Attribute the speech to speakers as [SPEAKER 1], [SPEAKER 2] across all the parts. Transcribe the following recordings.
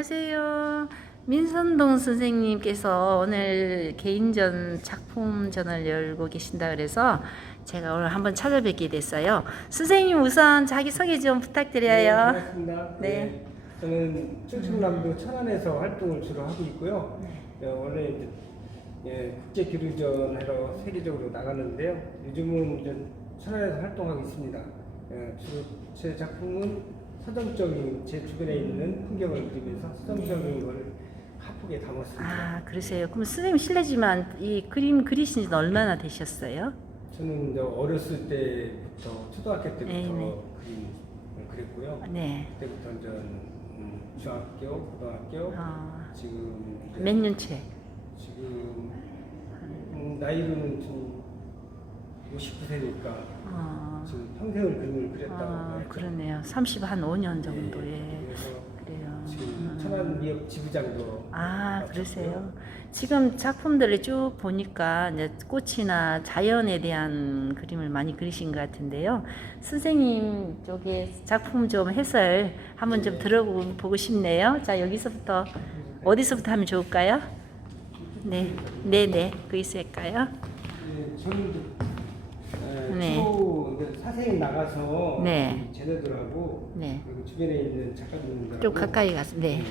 [SPEAKER 1] 안녕하세요. 민선동 선생님께서 오늘 개인전 작품전을 열고 계신다 그래서 제가 오늘 한번 찾아뵙게 됐어요. 선생님 우선 자기 소개 좀
[SPEAKER 2] 네,
[SPEAKER 1] 부탁드려요.
[SPEAKER 2] 반갑습니다.
[SPEAKER 1] 네.
[SPEAKER 2] 네. 저는 충청남도 천안에서 활동을 주로 하고 있고요. 예, 원래 이제 예, 국제 기류전 하러 세계적으로 나가는데요. 요즘은 이제 천안에서 활동하고 있습니다. 예, 주로 제 작품은 서정적인 제 주변에 있는 풍경을 그리면서 서정적인 걸 하프게 담았습니다.
[SPEAKER 1] 아 그러세요. 그럼 선생님 실례지만 이 그림 그리신 지는 얼마나 되셨어요?
[SPEAKER 2] 저는 이제 어렸을 때부터 초등학교 때부터
[SPEAKER 1] 네, 네.
[SPEAKER 2] 그림을 그렸고요.
[SPEAKER 1] 네.
[SPEAKER 2] 그때부터 이제 음, 중학교, 고등학교,
[SPEAKER 1] 아,
[SPEAKER 2] 지금 이제
[SPEAKER 1] 몇 년째?
[SPEAKER 2] 지금 음, 나이로는 지금 59세니까
[SPEAKER 1] 아,
[SPEAKER 2] 지금 평생을 그림을 그렸다고
[SPEAKER 1] 아
[SPEAKER 2] 봐야죠.
[SPEAKER 1] 그러네요. 30 한 5년 정도에
[SPEAKER 2] 예, 그래서
[SPEAKER 1] 그래요.
[SPEAKER 2] 지금
[SPEAKER 1] 음.
[SPEAKER 2] 천안 미역 지부장도
[SPEAKER 1] 아,
[SPEAKER 2] 마쳤고요.
[SPEAKER 1] 그러세요. 지금 작품들을 쭉 보니까 이제 꽃이나 자연에 대한 그림을 많이 그리신 것 같은데요. 선생님 쪽에 작품 좀 해설 한번 좀
[SPEAKER 2] 네.
[SPEAKER 1] 들어보고 싶네요. 자, 여기서부터 어디서부터 하면 좋을까요? 네, 네, 네. 그 있을까요?
[SPEAKER 2] 예, 저는 이제 에,
[SPEAKER 1] 네.
[SPEAKER 2] 사생에 나가서
[SPEAKER 1] 네.
[SPEAKER 2] 쟤네들하고
[SPEAKER 1] 네.
[SPEAKER 2] 그리고 주변에 있는 작가분들하고
[SPEAKER 1] 좀 가까이 가서, 네.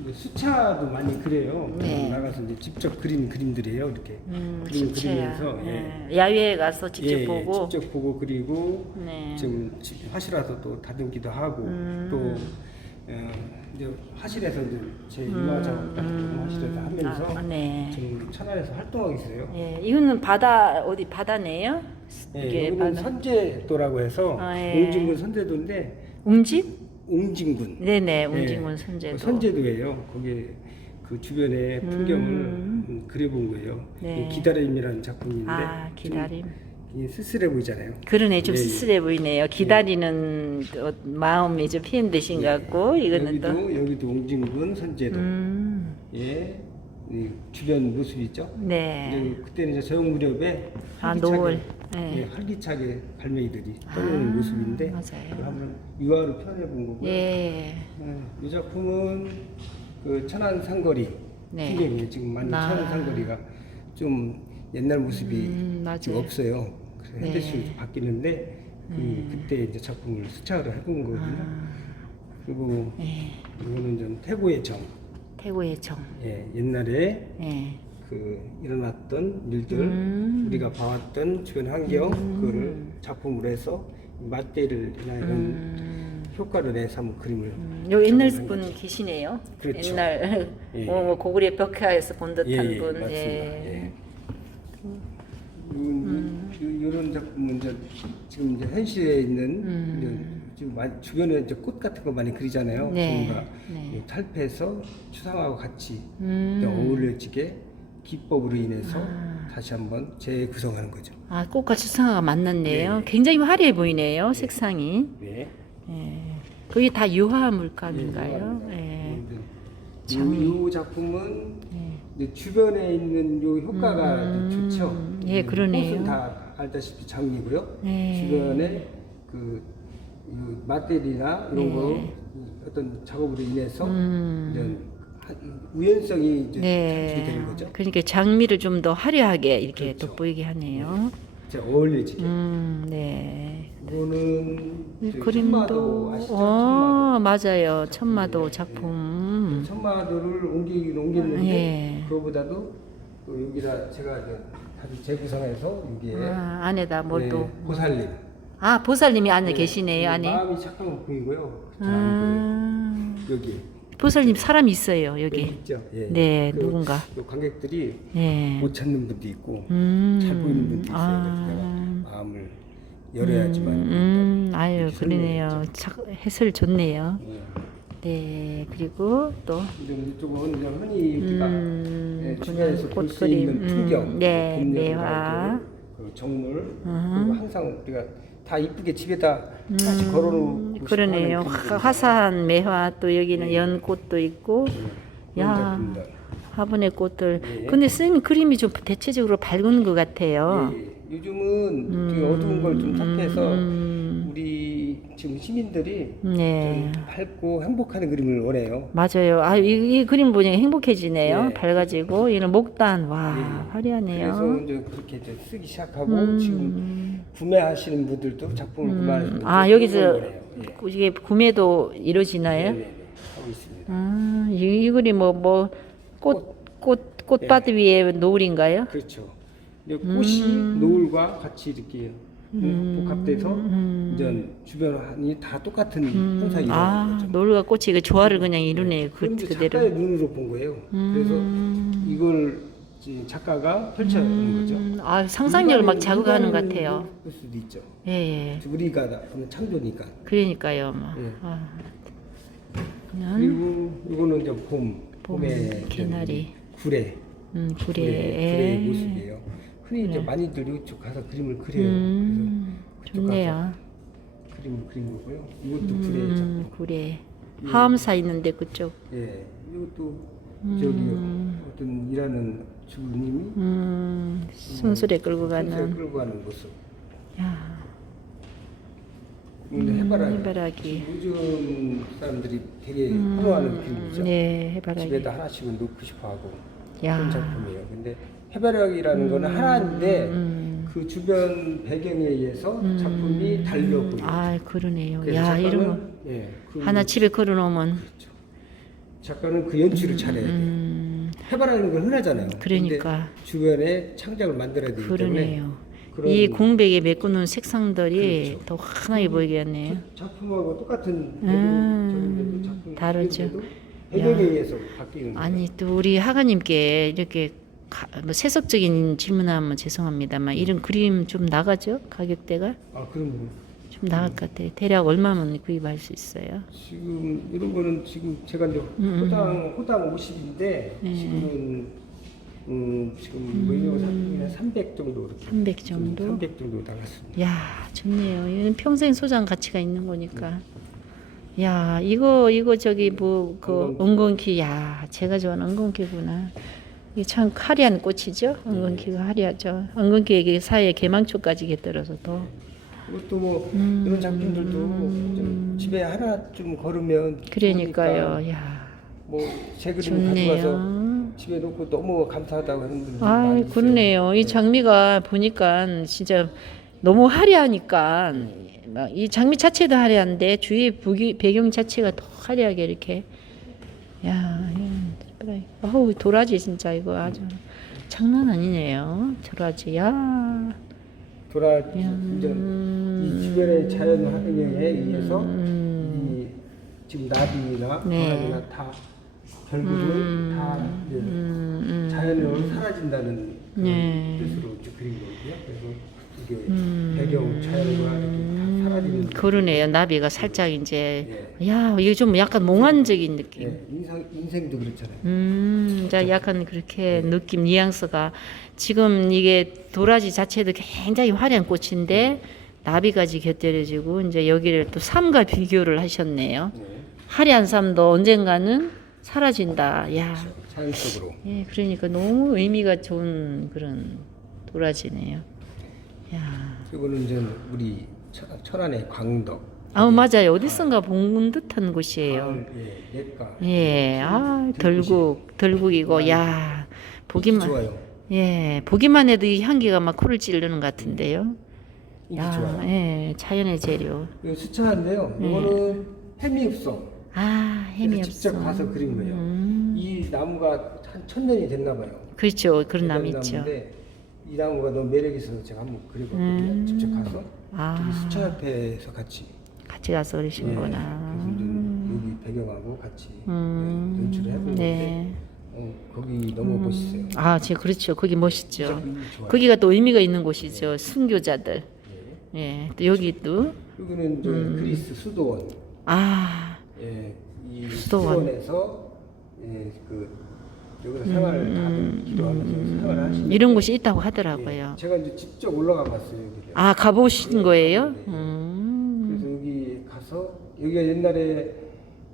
[SPEAKER 2] 이제 수차도 많이 그래요.
[SPEAKER 1] 네.
[SPEAKER 2] 나가서 이제 직접 그린 그림들이에요. 이렇게
[SPEAKER 1] 음,
[SPEAKER 2] 그림
[SPEAKER 1] 수채야.
[SPEAKER 2] 그리면서 예.
[SPEAKER 1] 예. 야외에 가서 직접
[SPEAKER 2] 예, 예,
[SPEAKER 1] 보고.
[SPEAKER 2] 직접 보고 그리고
[SPEAKER 1] 네.
[SPEAKER 2] 지금 지- 화실화도 또 다듬기도 하고
[SPEAKER 1] 음.
[SPEAKER 2] 또 어, 이제 화실에서 이제 제 유화 작업 같은 거 화실에서 하면서
[SPEAKER 1] 아, 네.
[SPEAKER 2] 지금 천안에서 활동하고 있어요.
[SPEAKER 1] 예, 이거는 바다 어디 바다네요?
[SPEAKER 2] 예,
[SPEAKER 1] 이게
[SPEAKER 2] 여기는
[SPEAKER 1] 바다.
[SPEAKER 2] 선제도라고 해서
[SPEAKER 1] 아, 예.
[SPEAKER 2] 옹진군 선제도인데
[SPEAKER 1] 웅진?
[SPEAKER 2] 옹진군
[SPEAKER 1] 네네,
[SPEAKER 2] 예,
[SPEAKER 1] 웅진군
[SPEAKER 2] 그
[SPEAKER 1] 선제도.
[SPEAKER 2] 선제도예요. 거기에 그 주변의 풍경을
[SPEAKER 1] 음.
[SPEAKER 2] 음, 그려본 거예요.
[SPEAKER 1] 네.
[SPEAKER 2] 이 기다림이라는 작품인데
[SPEAKER 1] 아, 기다림.
[SPEAKER 2] 좀 쓸쓸해 보이잖아요.
[SPEAKER 1] 그러네, 좀
[SPEAKER 2] 예, 예.
[SPEAKER 1] 쓸쓸해 보이네요. 기다리는 어, 마음이 좀 표현되신 것 같고, 이거는
[SPEAKER 2] 여기도
[SPEAKER 1] 또.
[SPEAKER 2] 여기도 옹진군 선제도
[SPEAKER 1] 음,
[SPEAKER 2] 예, 이 주변 모습이 있죠.
[SPEAKER 1] 네.
[SPEAKER 2] 이제 그때는 이제 저녁 무렵에
[SPEAKER 1] 아,
[SPEAKER 2] 활기차게,
[SPEAKER 1] 노을. 네.
[SPEAKER 2] 예, 활기차게 갈매기들이 떠오르는
[SPEAKER 1] 아,
[SPEAKER 2] 모습인데
[SPEAKER 1] 맞아요.
[SPEAKER 2] 한번 유화로 표현해 본 거고요.
[SPEAKER 1] 예.
[SPEAKER 2] 예, 이 작품은 그 천안 상거리
[SPEAKER 1] 네.
[SPEAKER 2] 풍경이에요. 지금 많이
[SPEAKER 1] 아.
[SPEAKER 2] 천안 상거리가 좀 옛날 모습이
[SPEAKER 1] 음, 맞아요.
[SPEAKER 2] 지금 없어요. 그래서
[SPEAKER 1] 네.
[SPEAKER 2] 현대식으로 좀 바뀌는데 그, 그때 이제 작품을 수차로 해본 거거든요.
[SPEAKER 1] 아,
[SPEAKER 2] 그리고
[SPEAKER 1] 예.
[SPEAKER 2] 이거는 좀 태고의 정.
[SPEAKER 1] 태고의 정.
[SPEAKER 2] 예, 옛날에
[SPEAKER 1] 예.
[SPEAKER 2] 그 일어났던 일들
[SPEAKER 1] 음.
[SPEAKER 2] 우리가 봐왔던 주변 환경 그거를 작품으로 해서 맞대를이나 이런
[SPEAKER 1] 음.
[SPEAKER 2] 효과를 내서 한번 그림을
[SPEAKER 1] 음, 요 옛날
[SPEAKER 2] 작업을 분한 거죠.
[SPEAKER 1] 계시네요.
[SPEAKER 2] 그렇죠.
[SPEAKER 1] 옛날
[SPEAKER 2] 예.
[SPEAKER 1] 뭐, 뭐 고구려 벽화에서 본 듯한
[SPEAKER 2] 예, 예,
[SPEAKER 1] 분.
[SPEAKER 2] 맞습니다.
[SPEAKER 1] 예.
[SPEAKER 2] 음. 이런 작품은 이제 지금 이제 현실에 있는
[SPEAKER 1] 음.
[SPEAKER 2] 이제 지금 마- 주변에 이제 꽃 같은 거 많이 그리잖아요.
[SPEAKER 1] 네.
[SPEAKER 2] 다
[SPEAKER 1] 네.
[SPEAKER 2] 이 탈피해서 추상하고 같이
[SPEAKER 1] 음.
[SPEAKER 2] 어울려지게 기법으로 인해서
[SPEAKER 1] 아.
[SPEAKER 2] 다시 한번 재구성하는 거죠.
[SPEAKER 1] 아, 꽃과 추상화가 만났네요.
[SPEAKER 2] 네.
[SPEAKER 1] 굉장히 화려해 보이네요, 색상이.
[SPEAKER 2] 네.
[SPEAKER 1] 예. 그게 다 유화 물감인가요?
[SPEAKER 2] 네,
[SPEAKER 1] 예.
[SPEAKER 2] 이, 이 작품은
[SPEAKER 1] 예.
[SPEAKER 2] 이제 주변에 있는 요 효과가
[SPEAKER 1] 음,
[SPEAKER 2] 좋죠.
[SPEAKER 1] 예, 그러네요.
[SPEAKER 2] 꽃은 다 알다시피 장미고요.
[SPEAKER 1] 네.
[SPEAKER 2] 주변에 그, 이 마테리나 이런
[SPEAKER 1] 네.
[SPEAKER 2] 거 어떤 작업으로 인해서
[SPEAKER 1] 음.
[SPEAKER 2] 우연성이 이제
[SPEAKER 1] 네.
[SPEAKER 2] 창출이 되는 거죠.
[SPEAKER 1] 그러니까 장미를 좀 더 화려하게 이렇게
[SPEAKER 2] 그렇죠.
[SPEAKER 1] 돋보이게 하네요.
[SPEAKER 2] 이제 어울려지게.
[SPEAKER 1] 음, 네.
[SPEAKER 2] 이거는
[SPEAKER 1] 그림도
[SPEAKER 2] 아시죠?
[SPEAKER 1] 어,
[SPEAKER 2] 천마도.
[SPEAKER 1] 맞아요. 천마도
[SPEAKER 2] 예,
[SPEAKER 1] 작품.
[SPEAKER 2] 천마도를 옮기긴 옮겼는데
[SPEAKER 1] 예.
[SPEAKER 2] 그거보다도 또 여기다 제가 이제 다시 재구성해서 여기에
[SPEAKER 1] 아, 안에다 뭘
[SPEAKER 2] 예,
[SPEAKER 1] 또.
[SPEAKER 2] 보살님
[SPEAKER 1] 아, 보살님이 안에
[SPEAKER 2] 예,
[SPEAKER 1] 계시네요,
[SPEAKER 2] 그
[SPEAKER 1] 안에.
[SPEAKER 2] 마음이 착한. 잘안
[SPEAKER 1] 아.
[SPEAKER 2] 여기
[SPEAKER 1] 보살님 사람 있어요,
[SPEAKER 2] 여기
[SPEAKER 1] 여기.
[SPEAKER 2] 있죠. 예.
[SPEAKER 1] 네,
[SPEAKER 2] 그,
[SPEAKER 1] 누군가.
[SPEAKER 2] 그 관객들이
[SPEAKER 1] 예.
[SPEAKER 2] 못 찾는 분도 있고
[SPEAKER 1] 음.
[SPEAKER 2] 잘 보이는 분도 있어요.
[SPEAKER 1] 아.
[SPEAKER 2] 그래서 내가 마음을 열어야지만.
[SPEAKER 1] 음, 음, 아유, 그러네요. 자, 해설 좋네요.
[SPEAKER 2] 예.
[SPEAKER 1] 네, 그리고 또.
[SPEAKER 2] 이쪽은 흔히 우리가
[SPEAKER 1] 음,
[SPEAKER 2] 예,
[SPEAKER 1] 그냥
[SPEAKER 2] 주변에서 볼수
[SPEAKER 1] 꽃그림.
[SPEAKER 2] 있는 풍경,
[SPEAKER 1] 음, 네, 매화.
[SPEAKER 2] 그 정물
[SPEAKER 1] 음.
[SPEAKER 2] 그리고 항상 우리가 다 이쁘게 집에다 다시 걸어놓고 싶어
[SPEAKER 1] 그러네요. 화, 화사한 매화 또 여기는
[SPEAKER 2] 네.
[SPEAKER 1] 연꽃도 있고
[SPEAKER 2] 그런
[SPEAKER 1] 야. 화분의 꽃들.
[SPEAKER 2] 예.
[SPEAKER 1] 근데 선생님 그림이 좀 대체적으로 밝은 것 같아요.
[SPEAKER 2] 예, 예. 요즘은 되게 어두운 걸 좀 탑해서
[SPEAKER 1] 음.
[SPEAKER 2] 우리 지금 시민들이
[SPEAKER 1] 네.
[SPEAKER 2] 좀 밝고 행복한 그림을 원해요.
[SPEAKER 1] 맞아요. 아, 이, 이 그림 보니까 행복해지네요.
[SPEAKER 2] 네.
[SPEAKER 1] 밝아지고 이런 목단 와
[SPEAKER 2] 예.
[SPEAKER 1] 화려하네요.
[SPEAKER 2] 그래서 이제 그렇게 이제 쓰기 시작하고
[SPEAKER 1] 음.
[SPEAKER 2] 지금 구매하시는 분들도 작품을 구매하시는 분들
[SPEAKER 1] 아 여기서.
[SPEAKER 2] 예.
[SPEAKER 1] 이게 구매도 이루어지나요?
[SPEAKER 2] 네네네. 하고 있습니다.
[SPEAKER 1] 아, 이, 이 그림 뭐뭐꽃 꽃 꽃밭
[SPEAKER 2] 네.
[SPEAKER 1] 위에 노을인가요?
[SPEAKER 2] 그렇죠. 근데 꽃이
[SPEAKER 1] 음.
[SPEAKER 2] 노을과 같이 이렇게 복합돼서 이제 주변이 다 똑같은 현상이 일어나는
[SPEAKER 1] 아
[SPEAKER 2] 거죠.
[SPEAKER 1] 노을과 꽃이 그 조화를 그냥 이루네요. 그,
[SPEAKER 2] 이제
[SPEAKER 1] 그대로.
[SPEAKER 2] 작가의 눈으로 본 거예요.
[SPEAKER 1] 음.
[SPEAKER 2] 그래서 이걸 이제 작가가 펼쳐낸 거죠.
[SPEAKER 1] 음, 아 상상력을 막 자극하는 것 같아요.
[SPEAKER 2] 볼 수도 있죠.
[SPEAKER 1] 예, 예.
[SPEAKER 2] 우리가 보는 창조니까.
[SPEAKER 1] 그러니까요. 뭐.
[SPEAKER 2] 예.
[SPEAKER 1] 아. 그냥
[SPEAKER 2] 그리고 이거는 이제 봄,
[SPEAKER 1] 봄,
[SPEAKER 2] 봄의
[SPEAKER 1] 개나리.
[SPEAKER 2] 구례,
[SPEAKER 1] 음,
[SPEAKER 2] 구례,
[SPEAKER 1] 구례.
[SPEAKER 2] 구례의 모습이에요. 흔히 이제 많이들 이쪽 가서 그림을 그려요.
[SPEAKER 1] 음,
[SPEAKER 2] 그래서 그쪽
[SPEAKER 1] 좋네요.
[SPEAKER 2] 가서 그림을 그린 거고요. 이것도 구례 작품.
[SPEAKER 1] 음, 구례. 하암사 있는데 그쪽.
[SPEAKER 2] 예, 이것도 저기 어떤 일하는 주부님이
[SPEAKER 1] 음, 순수레 끌고
[SPEAKER 2] 손수레
[SPEAKER 1] 가는.
[SPEAKER 2] 끌고 가는 모습.
[SPEAKER 1] 야,
[SPEAKER 2] 근데 해바라기.
[SPEAKER 1] 음, 해바라기.
[SPEAKER 2] 요즘 사람들이 되게 선호하는 그림이죠.
[SPEAKER 1] 네, 해바라기.
[SPEAKER 2] 집에다 하나씩은 놓고 싶어하고
[SPEAKER 1] 야.
[SPEAKER 2] 그런 작품이에요. 근데 해바라기라는 거는 하나인데
[SPEAKER 1] 음.
[SPEAKER 2] 그 주변 배경에 의해서 작품이 달려 보여요.
[SPEAKER 1] 아, 그러네요. 야, 이런 거
[SPEAKER 2] 예, 그
[SPEAKER 1] 하나 집에 걸어놓으면.
[SPEAKER 2] 그렇죠. 작가는 그 연출을 잘해야 돼요.
[SPEAKER 1] 음,
[SPEAKER 2] 해바라기는 건 흔하잖아요.
[SPEAKER 1] 그러니까.
[SPEAKER 2] 주변에 창작을 만들어야 되기 때문에
[SPEAKER 1] 그러네요.
[SPEAKER 2] 그런
[SPEAKER 1] 이 공백에 메꾸는 색상들이
[SPEAKER 2] 그렇죠.
[SPEAKER 1] 더 환하게 보이게 하네요.
[SPEAKER 2] 작품하고 똑같은
[SPEAKER 1] 음,
[SPEAKER 2] 작품
[SPEAKER 1] 다르죠.
[SPEAKER 2] 배경에 의해서 바뀌는 거예요.
[SPEAKER 1] 아니 또 우리 하가님께 이렇게 가, 뭐 세속적인 질문하면 죄송합니다만 이런 그림 좀 나가죠 가격대가
[SPEAKER 2] 아 그럼
[SPEAKER 1] 좀 나갈 것 같아요. 대략 얼마면 구입할 수 있어요?
[SPEAKER 2] 지금 이런 거는 지금 제가 이제
[SPEAKER 1] 음,
[SPEAKER 2] 호당 호당 50인데
[SPEAKER 1] 네.
[SPEAKER 2] 지금은 음 지금 뭐 이거 한300 정도 이렇게
[SPEAKER 1] 300 정도.
[SPEAKER 2] 300 정도 나갔습니다.
[SPEAKER 1] 야 좋네요. 이건 평생 소장 가치가 있는 거니까. 야 이거 이거 저기 뭐그 은근키 야 제가 좋아하는 은근키구나. 이게 참 화려한 꽃이죠. 은근키가 화려하죠. 은근키에게 사이에 개망초까지 곁들여서 더.
[SPEAKER 2] 이것도 뭐
[SPEAKER 1] 음.
[SPEAKER 2] 이런 작품들도 좀 집에 하나 좀 걸으면
[SPEAKER 1] 그러니까요.
[SPEAKER 2] 좋으니까
[SPEAKER 1] 야
[SPEAKER 2] 뭐제 그림 가져가서. 집에 놓고 너무 감사하다고 하는 분들
[SPEAKER 1] 아
[SPEAKER 2] 많이 있어요.
[SPEAKER 1] 그렇네요. 이 장미가 보니까 진짜 너무 화려하니까 막이 장미 자체도 화려한데 주위 부기, 배경 자체가 더 화려하게 이렇게 야 이건 어우 도라지 진짜 이거 아주 장난 아니네요. 도라지 야
[SPEAKER 2] 돌아 이제 이 주변의 자연 환경에 의해서 이 지금 나비나
[SPEAKER 1] 음. 네.
[SPEAKER 2] 도라지나 다 결국은 다 이제
[SPEAKER 1] 음, 음.
[SPEAKER 2] 자연으로 사라진다는 그런
[SPEAKER 1] 네.
[SPEAKER 2] 뜻으로 이제 그린 거고요. 그래서 이게 배경 자연과 이렇게
[SPEAKER 1] 음, 그러네요. 나비가 살짝 이제
[SPEAKER 2] 예.
[SPEAKER 1] 야 이게 좀 약간 몽환적인 느낌.
[SPEAKER 2] 예, 인상 인생도 그렇잖아요.
[SPEAKER 1] 음, 자 약간 그렇게 느낌 뉘앙스가 지금 이게 도라지 자체도 굉장히 화려한 꽃인데 나비까지 곁들여지고 이제 여기를 또 삶과 비교를 하셨네요.
[SPEAKER 2] 네.
[SPEAKER 1] 화려한 삶도 언젠가는 사라진다. 야,
[SPEAKER 2] 자연 속으로.
[SPEAKER 1] 예, 그러니까 너무 의미가 좋은 그런 도라지네요. 야,
[SPEAKER 2] 이거는 이제 우리 천- 천안의 광덕.
[SPEAKER 1] 아 맞아요. 어디선가 본 듯한 곳이에요.
[SPEAKER 2] 가을, 예, 옛가.
[SPEAKER 1] 예, 아 덜국, 덜국이고, 야 보기만.
[SPEAKER 2] 좋아요.
[SPEAKER 1] 예, 보기만 해도 이 향기가 막 코를 찌르는 것 같은데요.
[SPEAKER 2] 인기
[SPEAKER 1] 야,
[SPEAKER 2] 좋아요.
[SPEAKER 1] 예, 자연의 재료.
[SPEAKER 2] 이거 수차인데요. 이거는 해미읍성.
[SPEAKER 1] 아, 네. 햄이
[SPEAKER 2] 그래서 직접. 가서 그린 거예요.
[SPEAKER 1] 음,
[SPEAKER 2] 이 나무가 한 천 년이 됐나 봐요.
[SPEAKER 1] 그렇죠. 그런 나무
[SPEAKER 2] 대단
[SPEAKER 1] 있죠.
[SPEAKER 2] 나무인데 이 나무가 너무 매력 있어서 제가 한번 그려봤거든요.
[SPEAKER 1] 음.
[SPEAKER 2] 직접 가서
[SPEAKER 1] 아.
[SPEAKER 2] 저기 수차협회에서 같이.
[SPEAKER 1] 같이 가서
[SPEAKER 2] 예,
[SPEAKER 1] 그러시는구나.
[SPEAKER 2] 이제 여기 배경하고 같이
[SPEAKER 1] 음,
[SPEAKER 2] 예, 연출을 해본 건데
[SPEAKER 1] 네.
[SPEAKER 2] 어, 거기 너무 멋있어요.
[SPEAKER 1] 아, 제 그렇죠. 거기 멋있죠.
[SPEAKER 2] 좋아요.
[SPEAKER 1] 거기가 또 의미가 있는 곳이죠. 순교자들.
[SPEAKER 2] 예.
[SPEAKER 1] 예, 또 여기 또
[SPEAKER 2] 여기는 저
[SPEAKER 1] 음.
[SPEAKER 2] 그리스 수도원.
[SPEAKER 1] 아,
[SPEAKER 2] 예, 이
[SPEAKER 1] 수도원.
[SPEAKER 2] 수도원에서 예, 그 여기서 생활을 다들 기도하면서 생활을 하시는
[SPEAKER 1] 음, 이런 곳이 있다고 하더라고요.
[SPEAKER 2] 제가 이제 직접 올라가 봤어요 여기.
[SPEAKER 1] 아, 가보신 거예요?
[SPEAKER 2] 네.
[SPEAKER 1] 음.
[SPEAKER 2] 그래서 여기 가서 여기가 옛날에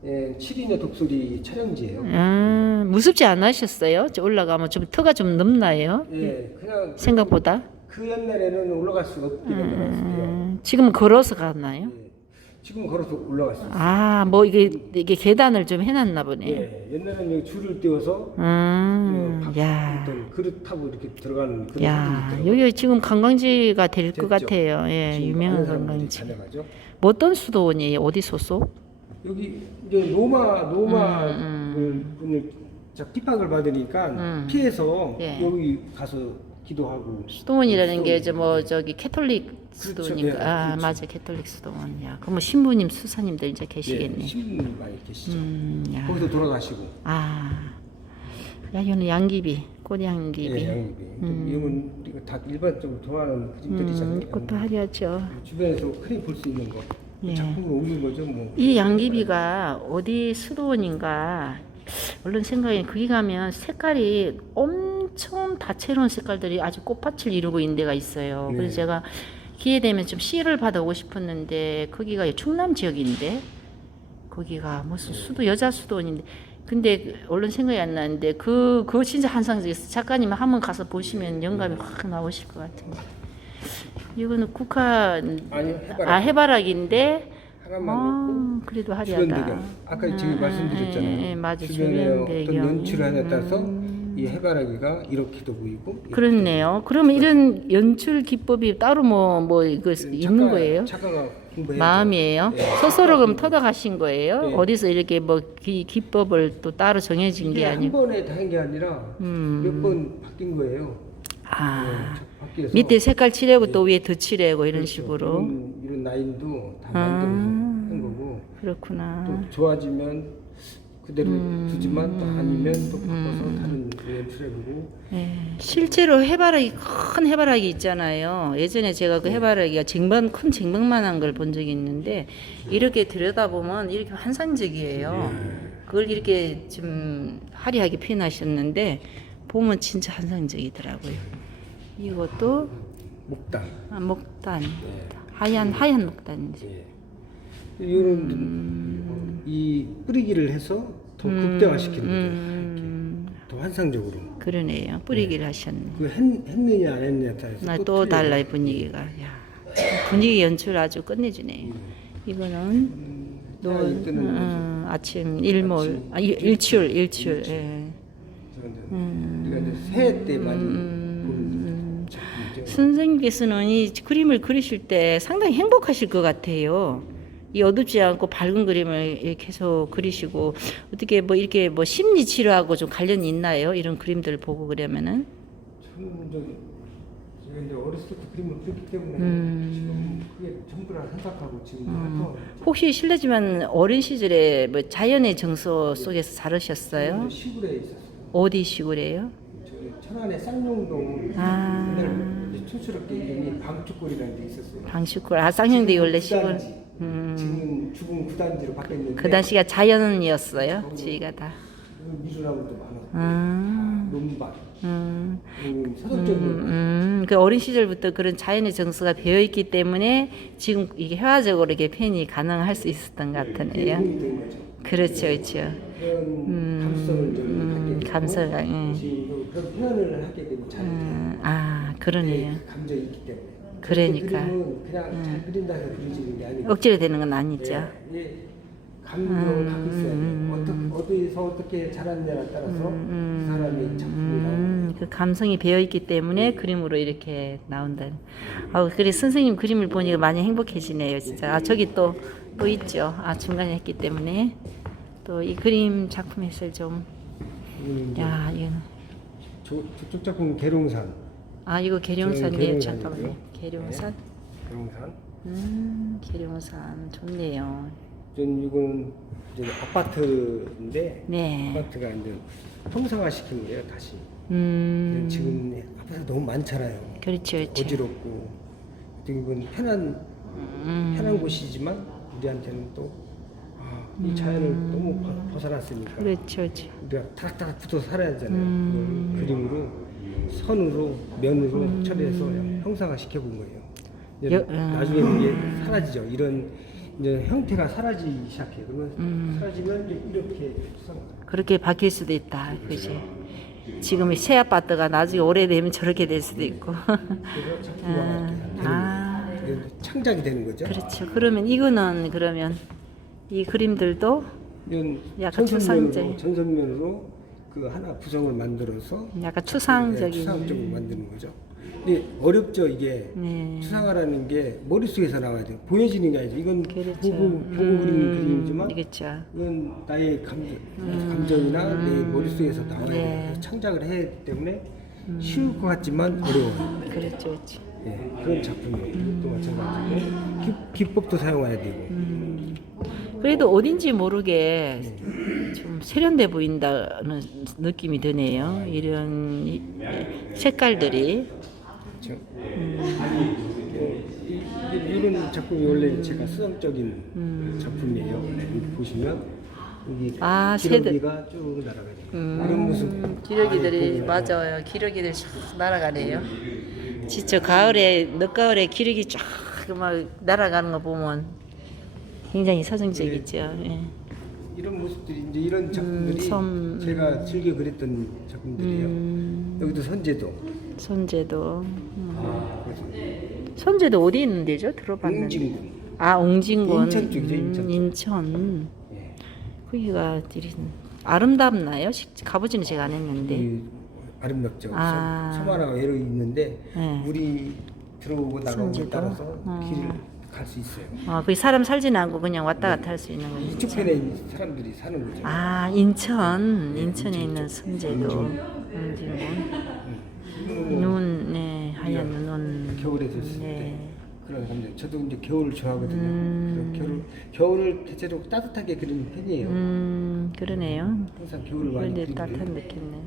[SPEAKER 2] 예, 7인의 독수리 촬영지예요.
[SPEAKER 1] 아, 무섭지 않으셨어요? 저 올라가면 좀 터가 좀 넘나요?
[SPEAKER 2] 예, 그냥
[SPEAKER 1] 생각보다?
[SPEAKER 2] 그 옛날에는 올라갈 수가 없게.
[SPEAKER 1] 음, 지금 걸어서 가나요?
[SPEAKER 2] 예. 지금 걸어서 올라갈 수 있어요.
[SPEAKER 1] 아, 뭐 이게 이게 계단을 좀 해놨나 보네.
[SPEAKER 2] 예, 옛날에는 여기 줄을 띄워서
[SPEAKER 1] 음,
[SPEAKER 2] 밥
[SPEAKER 1] 야,
[SPEAKER 2] 어떤 그릇 타고 이렇게 들어가는 그런
[SPEAKER 1] 야,
[SPEAKER 2] 분들이 있더라고요.
[SPEAKER 1] 여기 지금 관광지가 될 것
[SPEAKER 2] 됐죠.
[SPEAKER 1] 같아요. 예,
[SPEAKER 2] 지금
[SPEAKER 1] 유명한
[SPEAKER 2] 많은 사람들이
[SPEAKER 1] 관광지.
[SPEAKER 2] 다녀가죠.
[SPEAKER 1] 뭐 어떤 수도원이에요? 어디 소속?
[SPEAKER 2] 여기 이제 로마 로마
[SPEAKER 1] 음,
[SPEAKER 2] 분을 자 핍박을 받으니까
[SPEAKER 1] 음.
[SPEAKER 2] 피해서
[SPEAKER 1] 예.
[SPEAKER 2] 여기 가서 기도하고
[SPEAKER 1] 수도원이라는 게저뭐 저기 캐톨릭. 수도니까
[SPEAKER 2] 네,
[SPEAKER 1] 아
[SPEAKER 2] 그렇죠.
[SPEAKER 1] 맞아 캐톨릭 수도원이야. 그럼 뭐 신부님 수사님들 이제 계시겠네.
[SPEAKER 2] 예, 신부님 많이 계시죠.
[SPEAKER 1] 음, 야,
[SPEAKER 2] 거기서 돌아가시고
[SPEAKER 1] 아, 야 이거는 양귀비, 꽃양귀비.
[SPEAKER 2] 예, 양육이 이건 이거 다 일반적으로 좋아하는 그림들이잖아요.
[SPEAKER 1] 음, 이것도 화려하죠.
[SPEAKER 2] 주변에서 흔히 볼 수 있는 거
[SPEAKER 1] 예.
[SPEAKER 2] 작품으로 옮긴 거죠. 뭐
[SPEAKER 1] 이 양귀비가 어디 수도원인가 얼른 생각에 거기 가면 색깔이 엄청 다채로운 색깔들이 아주 꽃밭을 이루고 있는 데가 있어요.
[SPEAKER 2] 네.
[SPEAKER 1] 그래서 제가 기회 되면 좀 씨를 받아오고 싶었는데 거기가 충남 지역인데 거기가 무슨 수도 여자 수도원인데 근데 얼른 생각이 안 나는데 그 그거 진짜 한상적이었어. 작가님 한번 가서 보시면 영감이 확 나오실 것 같은데. 이거는 국화
[SPEAKER 2] 해바라기
[SPEAKER 1] 아 해바라기인데 아, 그래도.
[SPEAKER 2] 배경 아까 지금
[SPEAKER 1] 음,
[SPEAKER 2] 말씀드렸잖아요.
[SPEAKER 1] 예, 예, 맞아.
[SPEAKER 2] 주변에
[SPEAKER 1] 주변
[SPEAKER 2] 어떤. 연출을 하냐에 따라서
[SPEAKER 1] 음.
[SPEAKER 2] 이 해바라기가 이렇게도 보이고
[SPEAKER 1] 그렇네요. 그러면 이런 연출 기법이 따로 뭐뭐 이거 있는 거예요?
[SPEAKER 2] 작가가 공부해
[SPEAKER 1] 마음이에요.
[SPEAKER 2] 예.
[SPEAKER 1] 소설로 그럼 터득하신 거예요?
[SPEAKER 2] 예.
[SPEAKER 1] 어디서 이렇게 뭐 기, 기법을 또 따로 정해진 게
[SPEAKER 2] 이게 한
[SPEAKER 1] 아니고.
[SPEAKER 2] 번에 다 한 게 아니라
[SPEAKER 1] 음.
[SPEAKER 2] 몇 번 바뀐 거예요.
[SPEAKER 1] 아.
[SPEAKER 2] 네, 바뀌어서
[SPEAKER 1] 밑에 색깔 칠하고 또 위에 덧칠하고 이런
[SPEAKER 2] 그렇죠.
[SPEAKER 1] 식으로.
[SPEAKER 2] 이런, 이런 라인도 다
[SPEAKER 1] 아.
[SPEAKER 2] 만들어서 한 거고
[SPEAKER 1] 그렇구나.
[SPEAKER 2] 또 좋아지면 그대로
[SPEAKER 1] 음.
[SPEAKER 2] 두지만 또 아니면 또 바꿔서 다른 연출해보고
[SPEAKER 1] 예, 실제로 해바라기 큰 해바라기 있잖아요. 예전에 제가 그 해바라기가 쟁반 큰 쟁반만한 걸 본 적이 있는데 이렇게 들여다보면 이렇게 환상적이에요. 그걸 이렇게 좀 화려하게 표현하셨는데 보면 진짜 환상적이더라고요. 이것도
[SPEAKER 2] 목단
[SPEAKER 1] 아, 목단
[SPEAKER 2] 네.
[SPEAKER 1] 하얀 하얀 목단이죠.
[SPEAKER 2] 예. 이런
[SPEAKER 1] 음.
[SPEAKER 2] 이 뿌리기를 해서 더 극대화시키는 거죠.
[SPEAKER 1] 음,
[SPEAKER 2] 더 환상적으로.
[SPEAKER 1] 그러네요. 뿌리기를 하셨네.
[SPEAKER 2] 그 했, 했느냐 안 했느냐에 따라서
[SPEAKER 1] 나또또
[SPEAKER 2] 틀려요.
[SPEAKER 1] 달라요 분위기가. 야, 분위기 연출 아주 끝내주네. 이거는
[SPEAKER 2] 음,
[SPEAKER 1] 노
[SPEAKER 2] 하얀 뜨는 거죠.
[SPEAKER 1] 음, 아침 일몰, 아, 일- 일출, 일출. 예.
[SPEAKER 2] 저는 그러니까 이제 새해 때 많이
[SPEAKER 1] 음,
[SPEAKER 2] 보는 작품이죠.
[SPEAKER 1] 선생님께서는 이 그림을 그리실 때 상당히 행복하실 것 같아요. 이 어둡지 않고 밝은 그림을 계속 그리시고 어떻게 뭐 이렇게 뭐 심리 치료하고 좀 관련이 있나요? 이런 그림들을 보고 그러면은
[SPEAKER 2] 저는 제가 이제 어렸을 때 그림을 그렸기 때문에
[SPEAKER 1] 음.
[SPEAKER 2] 지금 그게 전부라 생각하고 지금 해서
[SPEAKER 1] 혹시 실례지만 어린 시절에 뭐 자연의 정서 속에서 자르셨어요?
[SPEAKER 2] 시골에 있었어요.
[SPEAKER 1] 어디 시골이에요?
[SPEAKER 2] 저 천안의 쌍용동
[SPEAKER 1] 아.
[SPEAKER 2] 옛날 촌스럽게 이름이 방축골이라는 데 있었어요.
[SPEAKER 1] 방식골 아 쌍용대 원래 시골.
[SPEAKER 2] 구단지.
[SPEAKER 1] 음.
[SPEAKER 2] 지금 죽은 구단지로 바뀌었는데
[SPEAKER 1] 그 당시가 자연이었어요. 지가 다.
[SPEAKER 2] 미루나무도 많았고
[SPEAKER 1] 음.
[SPEAKER 2] 논밭
[SPEAKER 1] 음.
[SPEAKER 2] 음,
[SPEAKER 1] 음, 그 어린 시절부터 그런 자연의 정서가 배어 있기 때문에 지금 이게 회화적으로 이게 표현이 가능할 수 있었던 것 같으네요.
[SPEAKER 2] 도움이 된 거죠.
[SPEAKER 1] 그렇죠, 그렇죠.
[SPEAKER 2] 그런 감성을 좀
[SPEAKER 1] 음,
[SPEAKER 2] 갖게 되고
[SPEAKER 1] 음.
[SPEAKER 2] 지금 그런 표현을 하게 된 자리
[SPEAKER 1] 음, 아, 그러네요.
[SPEAKER 2] 감정이 있기
[SPEAKER 1] 그러니까. 음. 억지로 되는 건 아니죠.
[SPEAKER 2] 예, 예, 감정을 갖고 있어야
[SPEAKER 1] 음,
[SPEAKER 2] 돼요. 어떻게, 어디서 어떻게 자랐냐에 따라서 그 사람의 작품이 나오는
[SPEAKER 1] 음, 그 감성이 배어 있기 때문에 그림으로 이렇게 나온다. 아, 그래 선생님 그림을 보니까 많이 행복해지네요, 진짜. 아, 저기 또 또 있죠. 아, 중간에 했기 때문에 또 이 그림 작품 했을 좀,
[SPEAKER 2] 음,
[SPEAKER 1] 야, 이거,
[SPEAKER 2] 저, 저쪽 작품 계룡산
[SPEAKER 1] 아, 이거.
[SPEAKER 2] 저는 계룡산이고요.
[SPEAKER 1] 잠깐만요. 계룡산.
[SPEAKER 2] 계룡산
[SPEAKER 1] 음, 계룡산 좋네요.
[SPEAKER 2] 전 이거는 이제 아파트인데
[SPEAKER 1] 네.
[SPEAKER 2] 아파트가 이제 형상화 시킨 거예요 다시
[SPEAKER 1] 음,
[SPEAKER 2] 지금 아파트 너무 많잖아요
[SPEAKER 1] 그렇죠, 그렇죠.
[SPEAKER 2] 어지럽고 어떻게 보면 편한
[SPEAKER 1] 음,
[SPEAKER 2] 편한 곳이지만 우리한테는 또 아, 이 자연을 너무 벗- 벗어났으니까
[SPEAKER 1] 그렇죠, 그렇죠.
[SPEAKER 2] 우리가 타닥타닥 붙어 살아야 하잖아요.
[SPEAKER 1] 음.
[SPEAKER 2] 그걸 그림으로 선으로 면으로 처리해서 형상화 시켜본 거예요. 이제
[SPEAKER 1] 여- 음.
[SPEAKER 2] 나중에 이게 사라지죠. 이런 이제 형태가 사라지기 시작해요. 그러면
[SPEAKER 1] 음.
[SPEAKER 2] 사라지면 이제 이렇게 상
[SPEAKER 1] 그렇게 바뀔 수도 있다. 그지? 지금 새 아파트가 나중에 오래되면 저렇게 될 수도 있고.
[SPEAKER 2] 그래서 작품화가 이렇게 되는 거예요.
[SPEAKER 1] 아,
[SPEAKER 2] 이게 창작이 되는 거죠.
[SPEAKER 1] 그렇죠. 그러면 이거는 그러면 이 그림들도
[SPEAKER 2] 이건
[SPEAKER 1] 약간 추상적인.
[SPEAKER 2] 전선면으로 그 하나 구성을 만들어서
[SPEAKER 1] 약간
[SPEAKER 2] 네,
[SPEAKER 1] 추상적인.
[SPEAKER 2] 추상적으로 만드는 거죠. 근데 어렵죠 이게
[SPEAKER 1] 네.
[SPEAKER 2] 추상화라는 게 머릿속에서 나와야 돼요. 보여지는 게 아니죠. 이건
[SPEAKER 1] 그렇죠.
[SPEAKER 2] 보고 보고 그리는 그림이지만
[SPEAKER 1] 그렇죠.
[SPEAKER 2] 이건 나의 감정, 감정이나 내 머릿속에서 나와야
[SPEAKER 1] 음. 네. 음.
[SPEAKER 2] 돼요. 창작을 해야 때문에 쉬울 것 같지만 어려워요.
[SPEAKER 1] 그렇죠. 그렇죠.
[SPEAKER 2] 예, 그런 작품이에요. 또 마찬가지고 기, 기법도 사용해야 되고
[SPEAKER 1] 음. 그래도 어딘지 모르게 좀 세련돼 보인다는 느낌이 드네요. 이런 이- 색깔들이.
[SPEAKER 2] 그렇죠. 이- 이- 이런 작품이 원래 제가 수성적인 작품이에요. 여기 보시면 여기
[SPEAKER 1] 음. 아,
[SPEAKER 2] 기러기가 쭉 날아가죠. 이런 모습
[SPEAKER 1] 음, 기러기들이 맞아요. 기러기들 쫙 날아가네요. 진짜 가을에 늦가을에 기러기 쫙 막 날아가는 거 보면 굉장히 서정적이죠. 예.
[SPEAKER 2] 이런 모습들이 이제 이런 작품들이
[SPEAKER 1] 섬,
[SPEAKER 2] 제가 즐겨 그렸던 작품들이에요.
[SPEAKER 1] 음,
[SPEAKER 2] 여기도 선제도.
[SPEAKER 1] 손재도. 음.
[SPEAKER 2] 아, 그래서
[SPEAKER 1] 손재도 어디 있는 데죠? 들어봤는데.
[SPEAKER 2] 웅진군.
[SPEAKER 1] 아, 옹진군.
[SPEAKER 2] 인천 쪽이죠, 인천 쪽.
[SPEAKER 1] 인천.
[SPEAKER 2] 예.
[SPEAKER 1] 거기가 아름답나요? 식- 가보지는 제가 안 했는데.
[SPEAKER 2] 이 아름답죠.
[SPEAKER 1] 아.
[SPEAKER 2] 섬, 섬 하나가 외로 있는데
[SPEAKER 1] 네.
[SPEAKER 2] 물이 들어오고 나가고
[SPEAKER 1] 선제도?
[SPEAKER 2] 따라서
[SPEAKER 1] 어.
[SPEAKER 2] 길을 갈 수 있어요.
[SPEAKER 1] 아, 거기 사람 살지는 않고 그냥 왔다 갔다 할 수 있는 거죠.
[SPEAKER 2] 이쪽 편에 있는 사람들이 사는 거죠.
[SPEAKER 1] 아, 인천. 인천에
[SPEAKER 2] 인천
[SPEAKER 1] 있는
[SPEAKER 2] 쪽.
[SPEAKER 1] 선제도. 옹진군. 눈, 네, 하얀 눈.
[SPEAKER 2] 겨울에 됐을
[SPEAKER 1] 네.
[SPEAKER 2] 때 그런 감정. 저도 이제 겨울을 좋아하거든요.
[SPEAKER 1] 음.
[SPEAKER 2] 그래서 겨울 겨울을 대체로 따뜻하게 그리는 편이에요.
[SPEAKER 1] 음, 그러네요.
[SPEAKER 2] 항상 겨울을 많이
[SPEAKER 1] 그런데
[SPEAKER 2] 그리는데
[SPEAKER 1] 따뜻한 느낌네.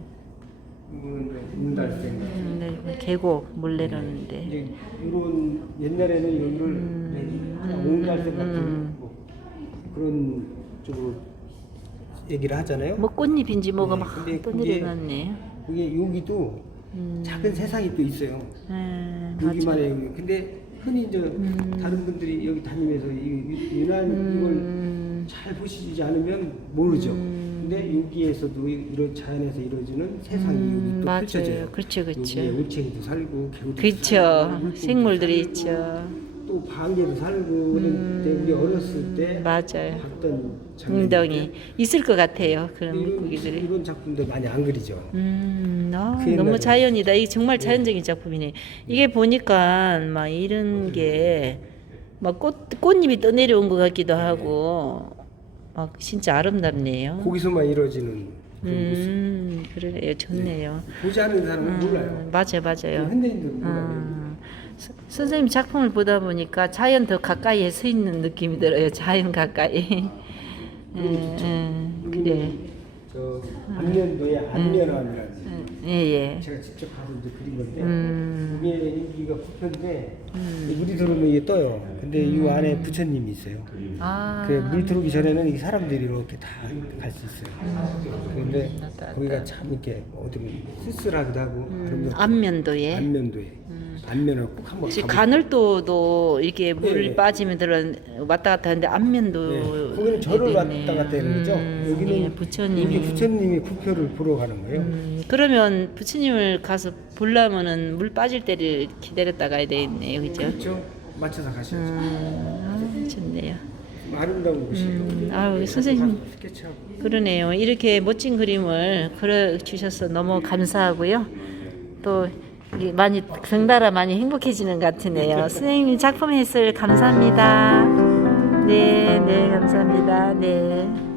[SPEAKER 2] 문달생.
[SPEAKER 1] 음, 네, 계곡 물 내렸는데.
[SPEAKER 2] 이제 이런 옛날에는 여기를 그냥 옹달생 같은
[SPEAKER 1] 음.
[SPEAKER 2] 뭐 그런 쪽으로 얘기를 하잖아요.
[SPEAKER 1] 뭐 꽃잎인지 뭐가
[SPEAKER 2] 네,
[SPEAKER 1] 막
[SPEAKER 2] 근데
[SPEAKER 1] 또
[SPEAKER 2] 그게-
[SPEAKER 1] 내려놨네.
[SPEAKER 2] 그게 여기도
[SPEAKER 1] 음,
[SPEAKER 2] 작은 세상이 또 있어요.
[SPEAKER 1] 네, 맞아.
[SPEAKER 2] 여기만의 여기. 근데 흔히 이제 다른 분들이 여기 다니면서 이, 이, 유난 이걸
[SPEAKER 1] 음,
[SPEAKER 2] 잘 보시지 않으면 모르죠. 근데 여기에서도 이- 이런 자연에서 이루어지는 세상이
[SPEAKER 1] 음,
[SPEAKER 2] 여기 또
[SPEAKER 1] 맞아요.
[SPEAKER 2] 펼쳐져요.
[SPEAKER 1] 그렇죠, 그렇죠.
[SPEAKER 2] 여기에 올챙이도 살고 개구리도
[SPEAKER 1] 그렇죠. 생물들이 있죠.
[SPEAKER 2] 또 방개도 살고 그런데 우리 어렸을 때
[SPEAKER 1] 음, 맞아요.
[SPEAKER 2] 봤던
[SPEAKER 1] 웅덩이 있을 것 같아요. 그런 물고기들이.
[SPEAKER 2] 이런 작품들 많이 안 그리죠.
[SPEAKER 1] 음, 아,
[SPEAKER 2] 그
[SPEAKER 1] 너무
[SPEAKER 2] 옛날에.
[SPEAKER 1] 자연이다. 이게 정말 자연적인 작품이네. 이게 보니까 막 이런 게 막 꽃, 꽃잎이 떠내려온 것 같기도 하고 막 진짜 아름답네요.
[SPEAKER 2] 거기서만 이루어지는 그런 모습.
[SPEAKER 1] 음, 그러네요. 좋네요.
[SPEAKER 2] 보지 않는 사람은 몰라요.
[SPEAKER 1] 음, 맞아요, 맞아요.
[SPEAKER 2] 현대인들은 몰라요.
[SPEAKER 1] 음, 스- 선생님 작품을 보다 보니까 자연 더 가까이에 서 있는 느낌이 들어요. 자연 가까이. 예, 예, 그래.
[SPEAKER 2] 저 안면도의 안면함이라는
[SPEAKER 1] 예, 예.
[SPEAKER 2] 제가 직접 가서 이제 그린 건데
[SPEAKER 1] 음,
[SPEAKER 2] 이게 여기가 부표인데 물이 들어오면 이게 떠요. 근데 이 안에 부처님이 있어요.
[SPEAKER 1] 아,
[SPEAKER 2] 그 물 들어오기 전에는 이 사람들이 이렇게 다 갈 수 있어요. 그런데
[SPEAKER 1] 맞다,
[SPEAKER 2] 거기가 참 이렇게 어디 보면 쓸쓸하기도 하고 아름답고
[SPEAKER 1] 안면도에.
[SPEAKER 2] 안면도에 안면을 꼭 한번
[SPEAKER 1] 혹시
[SPEAKER 2] 가보세요.
[SPEAKER 1] 가늘도도 이렇게 물
[SPEAKER 2] 네.
[SPEAKER 1] 빠지면 들어 왔다 갔다 하는데 안면도
[SPEAKER 2] 네. 거기는 절을 왔다 갔다 하는 거죠.
[SPEAKER 1] 음,
[SPEAKER 2] 여기는
[SPEAKER 1] 예, 부처님이.
[SPEAKER 2] 여기 부처님이 부표를 보러 가는 거예요.
[SPEAKER 1] 음, 그러면 부처님을 가서 보려면은 물 빠질 때를 기다렸다 가야 되겠네요, 그죠?
[SPEAKER 2] 그렇죠. 맞춰서 가셔야죠.
[SPEAKER 1] 음, 아, 좋네요.
[SPEAKER 2] 아름다운 곳이에요.
[SPEAKER 1] 음, 아유, 선생님.
[SPEAKER 2] 가서 스케치하고.
[SPEAKER 1] 그러네요. 이렇게 멋진 그림을 그려 주셔서 너무 감사하고요. 또 많이 덩달아 많이 행복해지는 것 같으네요. 선생님 작품 해설 감사합니다. 네, 네, 감사합니다. 네.